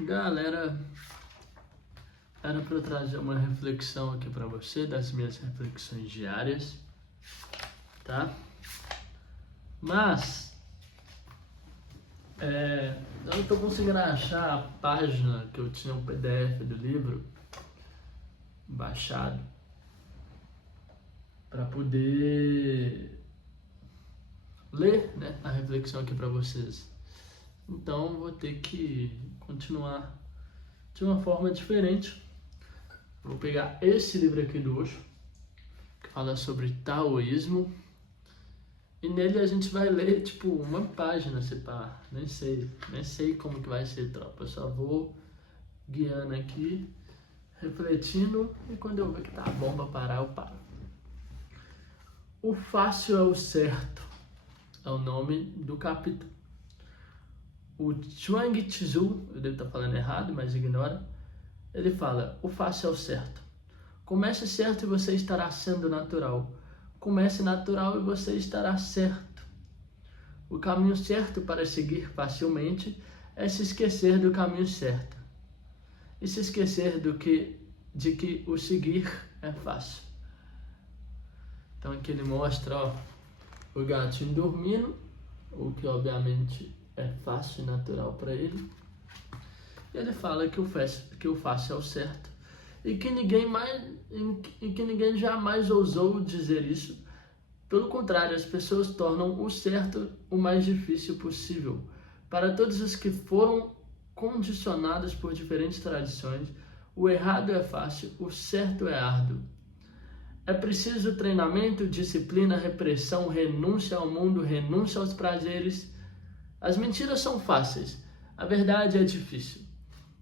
Galera, era para eu trazer uma reflexão aqui para você, das minhas reflexões diárias, tá? Mas, eu não tô conseguindo achar a página que eu tinha um PDF do livro baixado para poder ler, né, a reflexão aqui para vocês. Então, vou ter que continuar de uma forma diferente. Vou pegar esse livro aqui do Osho, que fala sobre taoísmo, e nele a gente vai ler tipo uma página, se pá, nem sei como que vai ser, tropa. Eu só vou guiando aqui, refletindo, e quando eu ver que tá bom pra parar, eu paro. O fácil é o certo, é o nome do capítulo. O Chuang Tzu, eu devo estar falando errado, mas ignora, ele fala: o fácil é o certo. Comece certo e você estará sendo natural. Comece natural e você estará certo. O caminho certo para seguir facilmente é se esquecer do caminho certo. E se esquecer de que o seguir é fácil. Então aqui ele mostra, ó, o gatinho dormindo, o que obviamente é fácil e natural para ele. E ele fala que o fácil é o certo. E que ninguém jamais ousou dizer isso. Pelo contrário, as pessoas tornam o certo o mais difícil possível. Para todos os que foram condicionados por diferentes tradições, o errado é fácil, o certo é árduo. É preciso treinamento, disciplina, repressão, renúncia ao mundo, renúncia aos prazeres. As mentiras são fáceis, a verdade é difícil.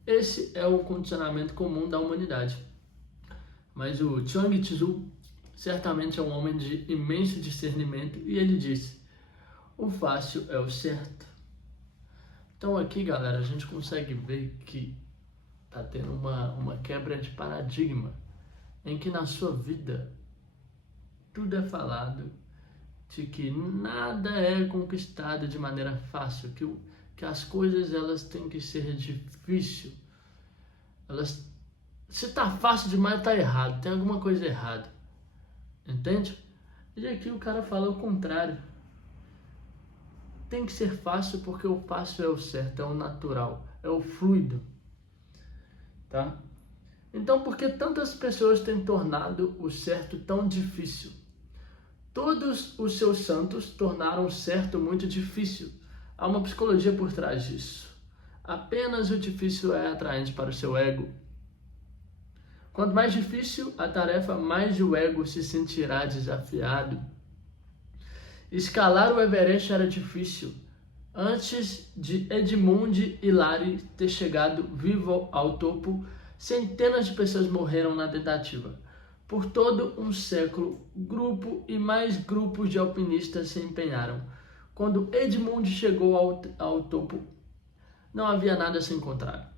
Esse é o condicionamento comum da humanidade. Mas o Chuang Tzu certamente é um homem de imenso discernimento e ele disse: o fácil é o certo. Então aqui, galera, a gente consegue ver que está tendo uma quebra de paradigma, em que na sua vida tudo é falado de que nada é conquistado de maneira fácil, que as coisas elas têm que ser difícil. Se tá fácil demais, tá errado, tem alguma coisa errada. Entende? E aqui o cara fala o contrário. Tem que ser fácil porque o fácil é o certo, é o natural, é o fluido. Tá? Então, por que tantas pessoas têm tornado o certo tão difícil? Todos os seus santos tornaram o certo muito difícil. Há uma psicologia por trás disso. Apenas o difícil é atraente para o seu ego. Quanto mais difícil a tarefa, mais o ego se sentirá desafiado. Escalar o Everest era difícil. Antes de Edmund Hillary ter chegado vivo ao topo, centenas de pessoas morreram na tentativa. Por todo um século, grupo e mais grupos de alpinistas se empenharam. Quando Edmund chegou ao topo, não havia nada a se encontrar.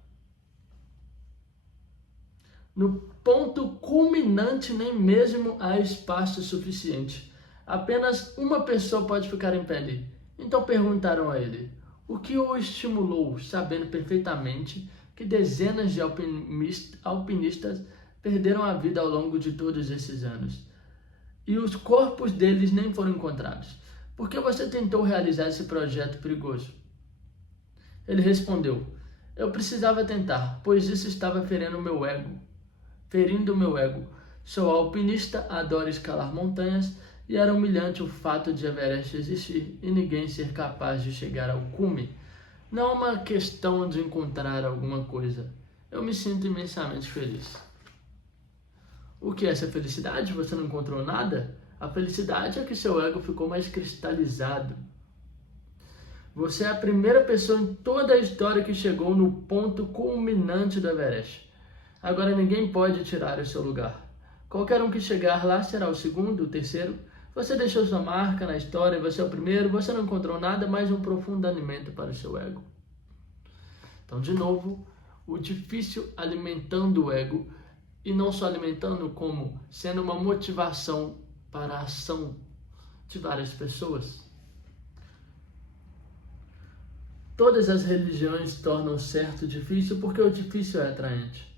No ponto culminante, nem mesmo há espaço suficiente. Apenas uma pessoa pode ficar em pé ali. Então perguntaram a ele: o que o estimulou, sabendo perfeitamente que dezenas de alpinistas perderam a vida ao longo de todos esses anos? E os corpos deles nem foram encontrados. Por que você tentou realizar esse projeto perigoso? Ele respondeu: eu precisava tentar, pois isso estava ferindo o meu ego. Sou alpinista, adoro escalar montanhas e era humilhante o fato de Everest existir e ninguém ser capaz de chegar ao cume. Não é uma questão de encontrar alguma coisa. Eu me sinto imensamente feliz. O que é essa felicidade? Você não encontrou nada? A felicidade é que seu ego ficou mais cristalizado. Você é a primeira pessoa em toda a história que chegou no ponto culminante do Everest. Agora ninguém pode tirar o seu lugar. Qualquer um que chegar lá será o segundo, o terceiro. Você deixou sua marca na história, você é o primeiro, você não encontrou nada, mais um profundo alimento para o seu ego. Então, de novo, o difícil alimentando o ego, e não só alimentando, como sendo uma motivação para a ação de várias pessoas. Todas as religiões tornam o certo difícil porque o difícil é atraente.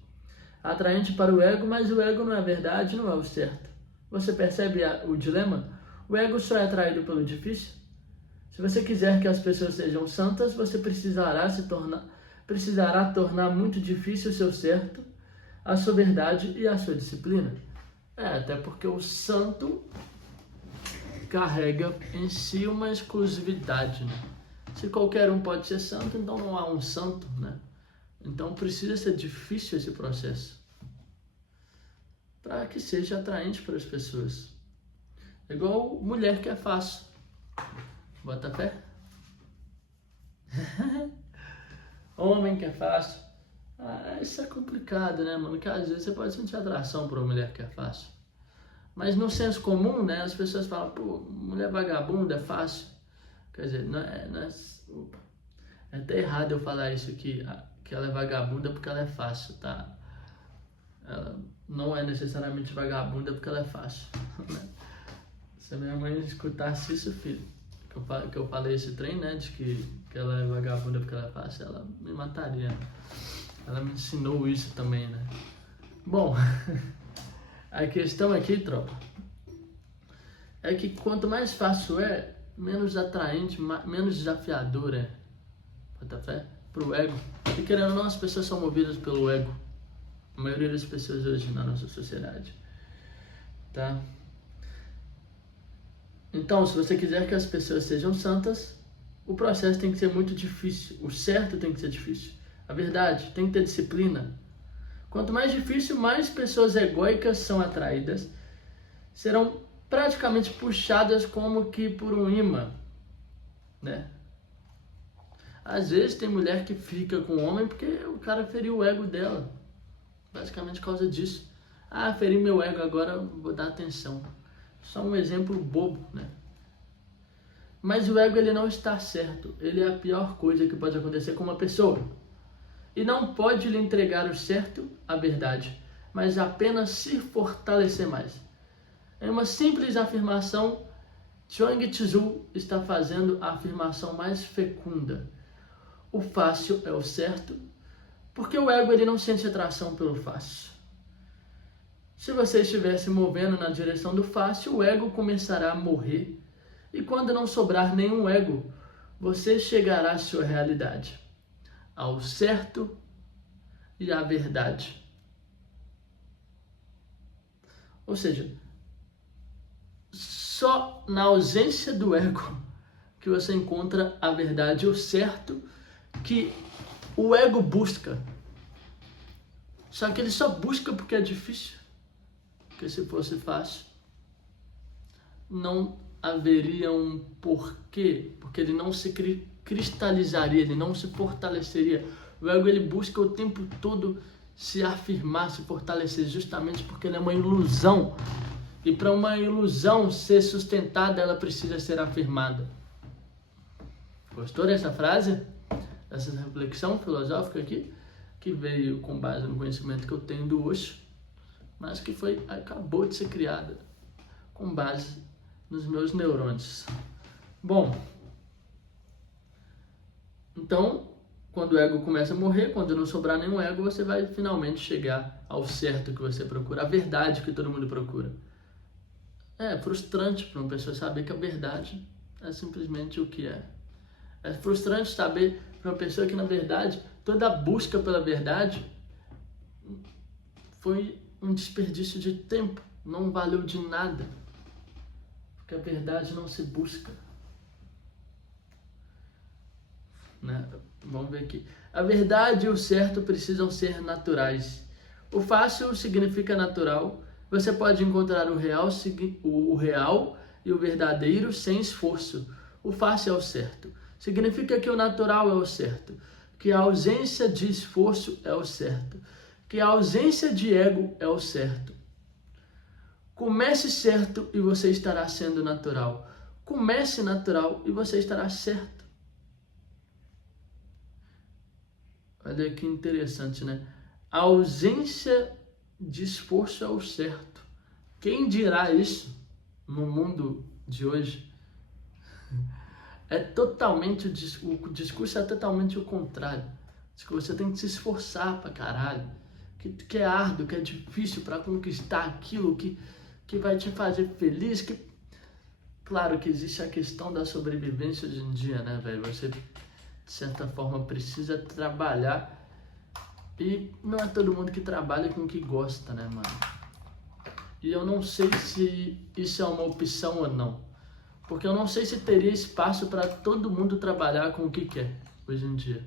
Atraente para o ego, mas o ego não é a verdade, não é o certo. Você percebe o dilema? O ego só é atraído pelo difícil? Se você quiser que as pessoas sejam santas, você precisará tornar muito difícil o seu certo, a sua verdade e a sua disciplina. Até porque o santo carrega em si uma exclusividade, né? Se qualquer um pode ser santo, então não há um santo, né? Então precisa ser difícil esse processo para que seja atraente para as pessoas. É igual mulher que é fácil. Bota fé? Homem que é fácil. Isso é complicado, né, mano? Porque às vezes você pode sentir atração por uma mulher que é fácil. Mas no senso comum, né, as pessoas falam, pô, mulher vagabunda é fácil. Quer dizer, é até errado eu falar isso, que ela é vagabunda porque ela é fácil, tá? Ela não é necessariamente vagabunda porque ela é fácil, né? Se a minha mãe escutasse isso, filho, que eu falei esse trem, né, de que ela é vagabunda porque ela é fácil, ela me mataria. Ela me ensinou isso também, né? Bom, a questão aqui, tropa, é que quanto mais fácil é, menos atraente, menos desafiador é. Bota fé? Pro ego. E querendo ou não, as pessoas são movidas pelo ego. A maioria das pessoas hoje na nossa sociedade. Tá? Então, se você quiser que as pessoas sejam santas, o processo tem que ser muito difícil. O certo tem que ser difícil. A verdade tem que ter disciplina. Quanto mais difícil, mais pessoas egóicas são atraídas. Serão praticamente puxadas como que por um imã, né? Às vezes tem mulher que fica com o homem porque o cara feriu o ego dela. Basicamente por causa disso. Feri meu ego, agora vou dar atenção. Só um exemplo bobo, né? Mas o ego, ele não está certo. Ele é a pior coisa que pode acontecer com uma pessoa. E não pode lhe entregar o certo, a verdade, mas apenas se fortalecer mais. Em uma simples afirmação, Chuang Tzu está fazendo a afirmação mais fecunda. O fácil é o certo, porque o ego, ele não sente atração pelo fácil. Se você estiver se movendo na direção do fácil, o ego começará a morrer. E quando não sobrar nenhum ego, você chegará à sua realidade, ao certo e à verdade. Ou seja, só na ausência do ego que você encontra a verdade e o certo que o ego busca. Só que ele só busca porque é difícil. Porque se fosse fácil, não haveria um porquê, porque ele não se cristalizaria, ele não se fortaleceria. O ego, ele busca o tempo todo se afirmar, se fortalecer, justamente porque ele é uma ilusão. E para uma ilusão ser sustentada, ela precisa ser afirmada. Gostou dessa frase? Essa reflexão filosófica aqui? Que veio com base no conhecimento que eu tenho do Osho, mas que acabou de ser criada com base nos meus neurônios. Bom, então, quando o ego começa a morrer, quando não sobrar nenhum ego, você vai finalmente chegar ao certo que você procura, a verdade que todo mundo procura. É frustrante para uma pessoa saber que a verdade é simplesmente o que é. É frustrante saber para uma pessoa que, na verdade, toda a busca pela verdade foi um desperdício de tempo, não valeu de nada. Porque a verdade não se busca. Né? Vamos ver aqui. A verdade e o certo precisam ser naturais. O fácil significa natural. Você pode encontrar o real e o verdadeiro sem esforço. O fácil é o certo. Significa que o natural é o certo. Que a ausência de esforço é o certo. Que a ausência de ego é o certo. Comece certo e você estará sendo natural. Comece natural e você estará certo. Olha que interessante, né? A ausência de esforço é o certo. Quem dirá isso no mundo de hoje? é totalmente, o discurso é totalmente o contrário. Diz que você tem que se esforçar pra caralho, que é árduo, que é difícil pra conquistar aquilo que vai te fazer feliz, que claro que existe a questão da sobrevivência hoje em dia, né, velho? Você, de certa forma, precisa trabalhar e não é todo mundo que trabalha com o que gosta, né, mano? E eu não sei se isso é uma opção ou não. Porque eu não sei se teria espaço para todo mundo trabalhar com o que quer hoje em dia.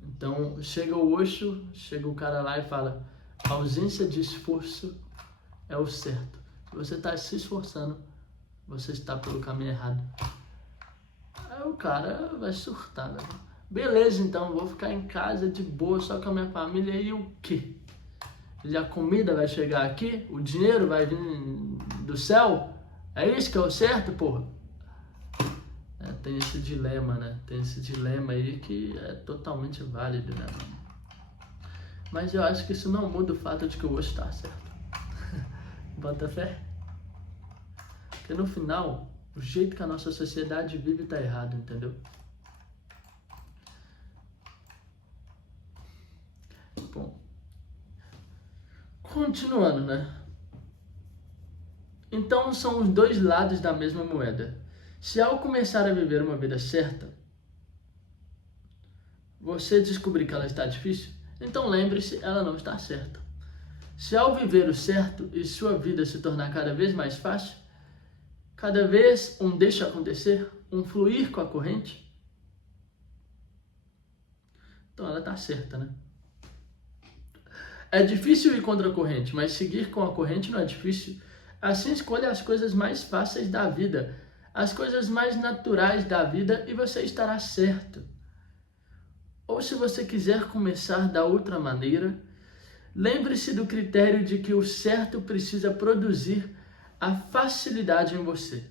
Então, chega o Osho, chega o cara lá e fala: a ausência de esforço é o certo. Se você está se esforçando, você está pelo caminho errado. Aí o cara vai surtar, né? Beleza, então, vou ficar em casa de boa, só com a minha família, e o quê? E a comida vai chegar aqui? O dinheiro vai vir do céu? É isso que é o certo, porra? Tem esse dilema, né? Tem esse dilema aí que é totalmente válido, né, mano? Mas eu acho que isso não muda o fato de que eu vou estar certo. Bota fé? Porque no final, o jeito que a nossa sociedade vive tá errado, entendeu? Bom, continuando, né? Então são os dois lados da mesma moeda. Se ao começar a viver uma vida certa, você descobrir que ela está difícil, então lembre-se, ela não está certa. Se ao viver o certo e sua vida se tornar cada vez mais fácil, cada vez um deixa acontecer, um fluir com a corrente, então ela está certa, né? É difícil ir contra a corrente, mas seguir com a corrente não é difícil. Assim escolha as coisas mais fáceis da vida, as coisas mais naturais da vida, e você estará certo. Ou se você quiser começar da outra maneira, lembre-se do critério de que o certo precisa produzir a facilidade em você,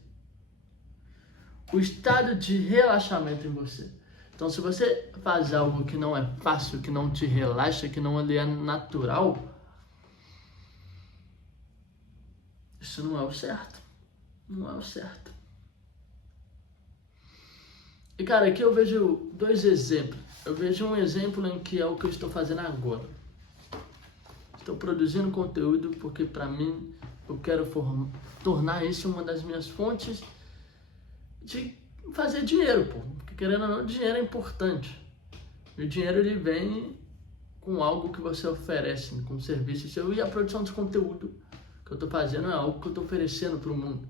o estado de relaxamento em você. Então, se você faz algo que não é fácil, que não te relaxa, que não é natural, isso não é o certo. Não é o certo. E, cara, aqui eu vejo dois exemplos. Eu vejo um exemplo em que é o que eu estou fazendo agora. Estou produzindo conteúdo porque, para mim, eu quero tornar isso uma das minhas fontes de fazer dinheiro, pô. Porque, querendo ou não, dinheiro é importante. E o dinheiro, ele vem com algo que você oferece, com serviço seu. E a produção de conteúdo que eu estou fazendo é algo que eu estou oferecendo para o mundo.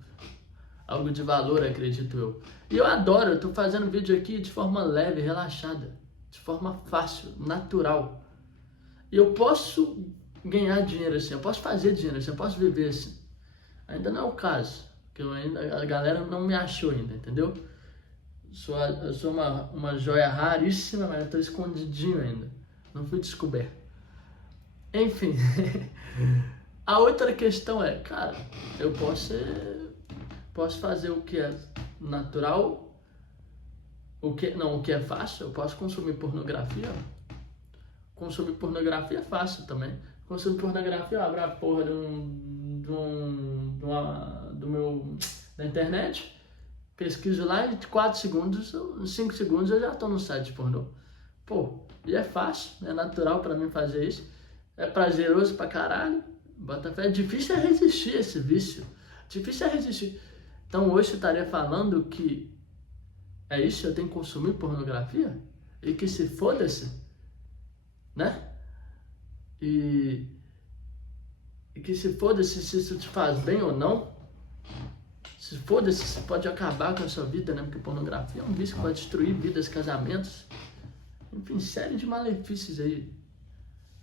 Algo de valor, acredito eu. E eu adoro, eu estou fazendo vídeo aqui de forma leve, relaxada. De forma fácil, natural. E eu posso ganhar dinheiro assim, eu posso fazer dinheiro assim, eu posso viver assim. Ainda não é o caso, porque a galera não me achou ainda, entendeu? Eu sou uma joia raríssima, mas eu estou escondidinho ainda. Não fui descoberto. Enfim, a outra questão é, cara, eu posso fazer o que é natural, o que é fácil. Eu posso consumir pornografia. Consumir pornografia é fácil também. Consumir pornografia, eu abro a porra da internet, pesquiso lá e em 4 segundos, 5 segundos eu já tô no site de pornô. Pô, e é fácil, é natural pra mim fazer isso. É prazeroso pra caralho. É difícil resistir a esse vício. Difícil resistir. Então hoje eu estaria falando que é isso, eu tenho que consumir pornografia? E que se foda-se, né? E que se foda-se se isso te faz bem ou não. Se foda-se, se pode acabar com a sua vida, né? Porque pornografia é um vício que vai destruir vidas, casamentos. Enfim, série de malefícios aí.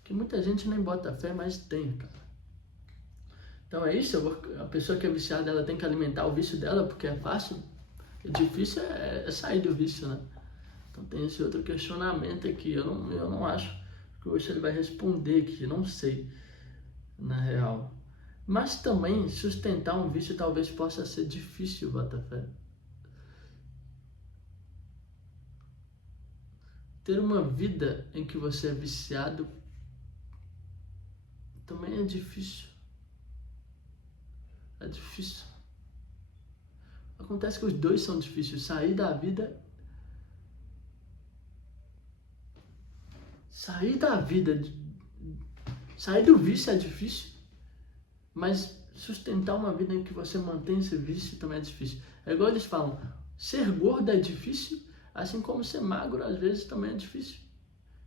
Que muita gente nem bota fé, mas tem, cara. Então é isso, a pessoa que é viciada, ela tem que alimentar o vício dela, porque é fácil. O difícil é sair do vício, né? Então tem esse outro questionamento aqui. Eu não acho que hoje ele vai responder aqui, não sei, na real. Mas também sustentar um vício talvez possa ser difícil, Botafé. Ter uma vida em que você é viciado também é difícil. É difícil. Acontece que os dois são difíceis. Sair da vida, sair do vício é difícil, mas sustentar uma vida em que você mantém esse vício também é difícil. É igual eles falam, ser gordo é difícil, assim como ser magro às vezes também é difícil.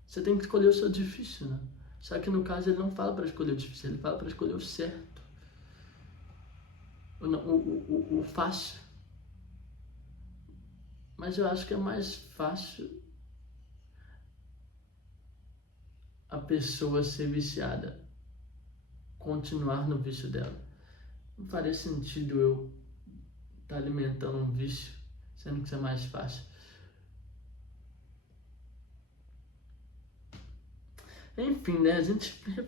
Você tem que escolher o seu difícil, né? Só que no caso ele não fala para escolher o difícil, ele fala para escolher o certo. O fácil. Mas eu acho que é mais fácil a pessoa ser viciada, continuar no vício dela. Não faria sentido eu estar alimentando um vício, sendo que isso é mais fácil. Enfim, né,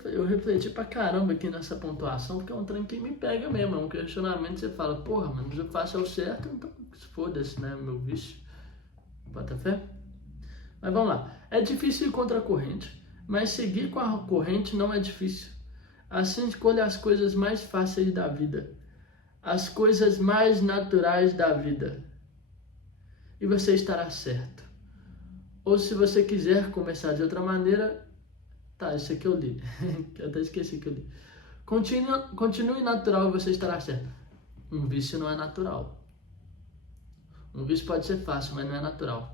eu refleti pra caramba aqui nessa pontuação, porque é um trem que me pega mesmo, é um questionamento que você fala, porra, mas eu faço o certo, então foda-se, né, meu vício. Bota fé? Mas vamos lá, é difícil ir contra a corrente, mas seguir com a corrente não é difícil. Assim escolha as coisas mais fáceis da vida, as coisas mais naturais da vida, e você estará certo. Ou se você quiser começar de outra maneira, tá, isso aqui eu li. Eu até esqueci que eu li. Continue natural e você estará certo. Um vício não é natural. Um vício pode ser fácil, mas não é natural.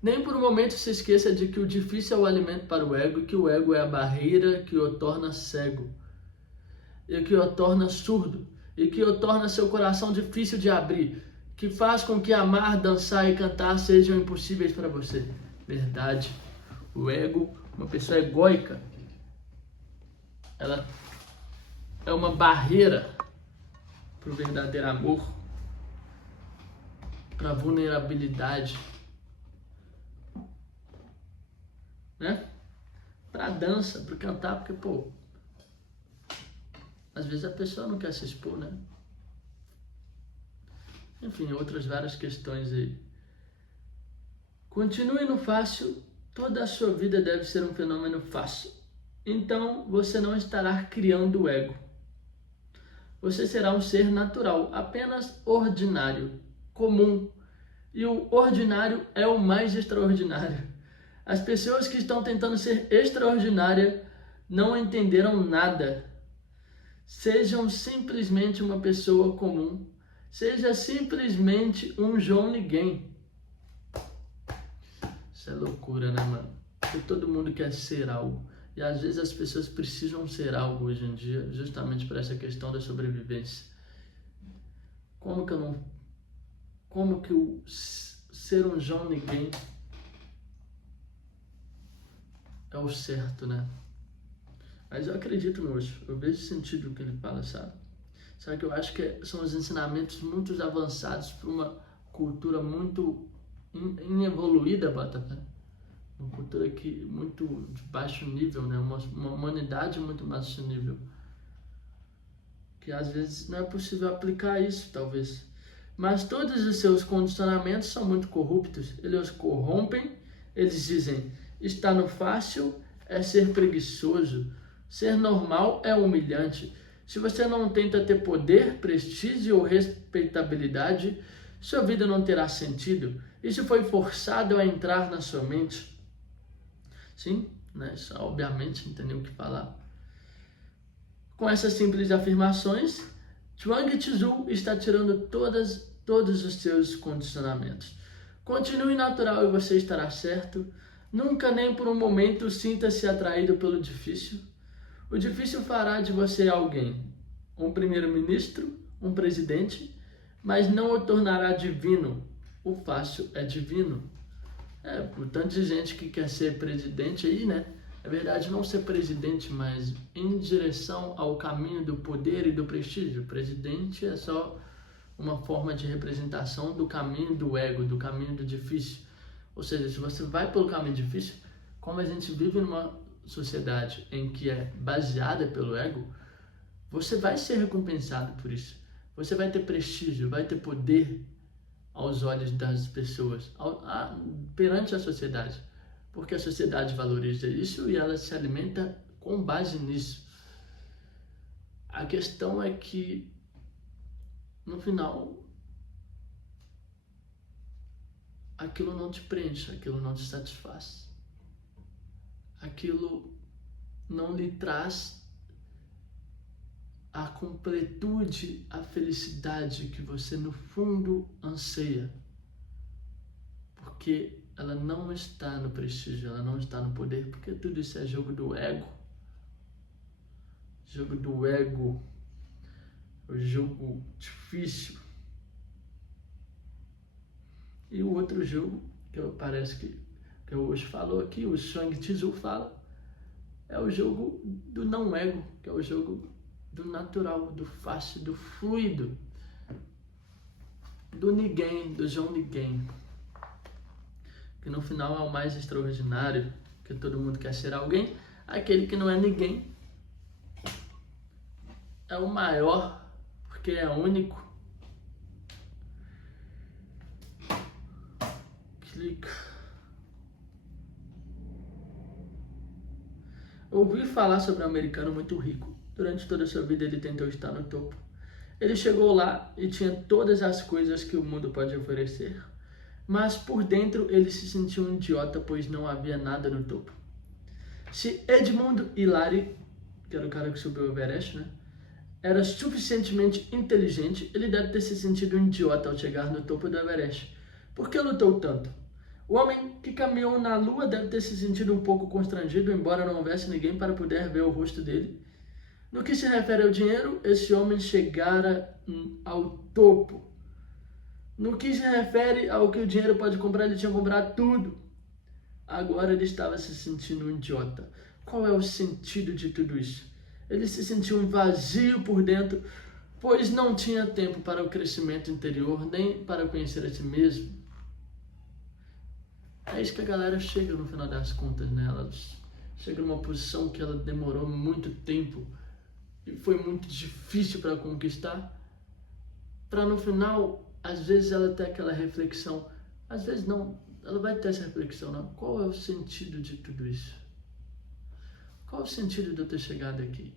Nem por um momento se esqueça de que o difícil é o alimento para o ego, que o ego é a barreira que o torna cego, e que o torna surdo, e que o torna seu coração difícil de abrir, que faz com que amar, dançar e cantar sejam impossíveis para você. Verdade. O ego, uma pessoa egóica, ela é uma barreira para o verdadeiro amor, para a vulnerabilidade, né? Para a dança, para cantar, porque, pô, às vezes a pessoa não quer se expor, né? Enfim, outras várias questões aí. Continue no fácil, toda a sua vida deve ser um fenômeno fácil. Então, você não estará criando o ego. Você será um ser natural, apenas ordinário, comum. E o ordinário é o mais extraordinário. As pessoas que estão tentando ser extraordinárias não entenderam nada. Sejam simplesmente uma pessoa comum. Seja simplesmente um João Ninguém. Isso é loucura, né, mano? Porque todo mundo quer ser algo. E às vezes as pessoas precisam ser algo hoje em dia, justamente por essa questão da sobrevivência. Como que o ser um João Ninguém é o certo, né? Mas eu acredito no Osho, eu vejo sentido no que ele fala, sabe? Só que eu acho que são os ensinamentos muito avançados para uma cultura muito inevoluída, Batata. Uma cultura que muito de baixo nível, né? Uma humanidade muito baixo nível. Que às vezes não é possível aplicar isso, talvez. Mas todos os seus condicionamentos são muito corruptos. Eles os corrompem, eles dizem, estar no fácil é ser preguiçoso, ser normal é humilhante. Se você não tenta ter poder, prestígio ou respeitabilidade, sua vida não terá sentido. Isso foi forçado a entrar na sua mente. Sim, né? Isso, obviamente, não tem nem o que falar. Com essas simples afirmações, Chuang Tzu está tirando todos os seus condicionamentos. Continue natural e você estará certo. Nunca nem por um momento sinta-se atraído pelo difícil. O difícil fará de você alguém, um primeiro-ministro, um presidente, mas não o tornará divino. O fácil é divino. Por tanto de gente que quer ser presidente aí, né? É verdade, não ser presidente, mas em direção ao caminho do poder e do prestígio. Presidente é só uma forma de representação do caminho do ego, do caminho do difícil. Ou seja, se você vai pelo caminho difícil, como a gente vive numa sociedade em que é baseada pelo ego, você vai ser recompensado por isso. Você vai ter prestígio, vai ter poder aos olhos das pessoas, perante a sociedade. Porque a sociedade valoriza isso e ela se alimenta com base nisso. A questão é que, no final, aquilo não te preenche, aquilo não te satisfaz. Aquilo não lhe traz a completude, a felicidade que você no fundo anseia. Porque ela não está no prestígio, ela não está no poder, porque tudo isso é jogo do ego. Jogo do ego, o jogo difícil. E o outro jogo, que parece que eu hoje falou aqui, o Chuang Tzu fala, é o jogo do não ego, que é o jogo do natural, do fácil, do fluido, do ninguém, do João Ninguém, que no final é o mais extraordinário, que todo mundo quer ser alguém, aquele que não é ninguém é o maior, porque é único. Clica. Ouvi falar sobre um americano muito rico. Durante toda a sua vida ele tentou estar no topo. Ele chegou lá e tinha todas as coisas que o mundo pode oferecer. Mas por dentro ele se sentiu um idiota, pois não havia nada no topo. Se Edmund Hillary, que era o cara que subiu o Everest, né, era suficientemente inteligente, ele deve ter se sentido um idiota ao chegar no topo do Everest. Por que lutou tanto? O homem que caminhou na lua deve ter se sentido um pouco constrangido, embora não houvesse ninguém para poder ver o rosto dele. No que se refere ao dinheiro, esse homem chegara ao topo. No que se refere ao que o dinheiro pode comprar, ele tinha comprado tudo. Agora ele estava se sentindo um idiota. Qual é o sentido de tudo isso? Ele se sentiu um vazio por dentro, pois não tinha tempo para o crescimento interior, nem para conhecer a si mesmo. É isso que a galera chega no final das contas, né? Ela chega numa posição que ela demorou muito tempo e foi muito difícil para conquistar, para no final, às vezes ela ter aquela reflexão, às vezes não, ela vai ter essa reflexão, não? Qual é o sentido de tudo isso? Qual é o sentido de eu ter chegado aqui?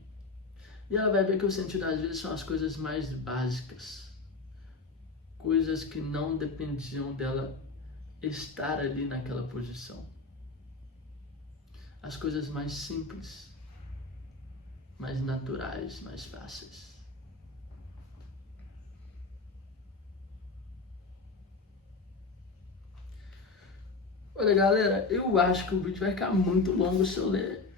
E ela vai ver que o sentido às vezes são as coisas mais básicas, coisas que não dependiam dela estar ali naquela posição. As coisas mais simples, mais naturais, mais fáceis. Olha, galera, eu acho que o vídeo vai ficar muito longo se eu ler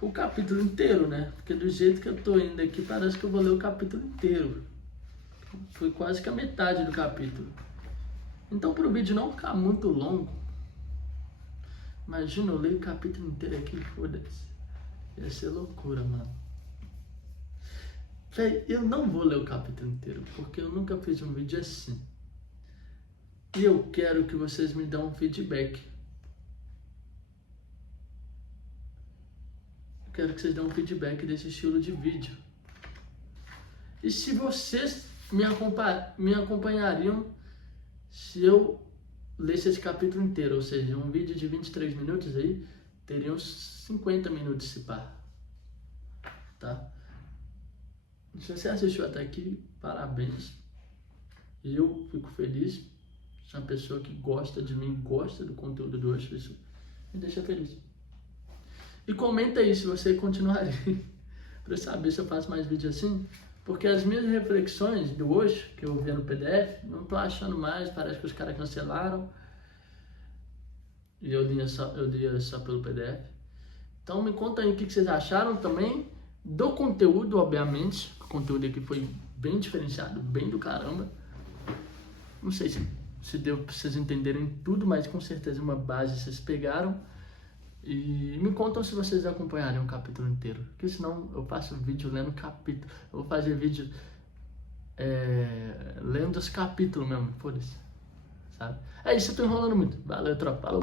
o capítulo inteiro, né? Porque do jeito que eu tô indo aqui, parece que eu vou ler o capítulo inteiro. Foi quase que a metade do capítulo. Então, para o vídeo não ficar muito longo, imagina eu ler o capítulo inteiro aqui, foda-se. Ia ser loucura, mano. Véi, eu não vou ler o capítulo inteiro, porque eu nunca fiz um vídeo assim. E eu quero que vocês me dão um feedback. Eu quero que vocês dêem um feedback desse estilo de vídeo. E se vocês me acompanhariam se eu lesse esse capítulo inteiro, ou seja, um vídeo de 23 minutos aí, teria uns 50 minutos se pá. Tá? Se você assistiu até aqui, parabéns. Eu fico feliz. Sou uma pessoa que gosta de mim, gosta do conteúdo do Osho, isso me deixa feliz. E comenta aí se você continuaria, para eu saber se eu faço mais vídeos assim. Porque as minhas reflexões do Osho, que eu vi no PDF, não tô achando mais, parece que os caras cancelaram. E eu lia só pelo PDF. Então me conta aí o que vocês acharam também do conteúdo, obviamente. O conteúdo aqui foi bem diferenciado, bem do caramba. Não sei se deu pra vocês entenderem tudo, mas com certeza uma base vocês pegaram. E me contam se vocês acompanharem um capítulo inteiro, porque senão eu faço vídeo lendo capítulo. Eu vou fazer vídeo lendo os capítulos mesmo, foda-se, sabe? É isso, eu tô enrolando muito. Valeu, tropa, falou!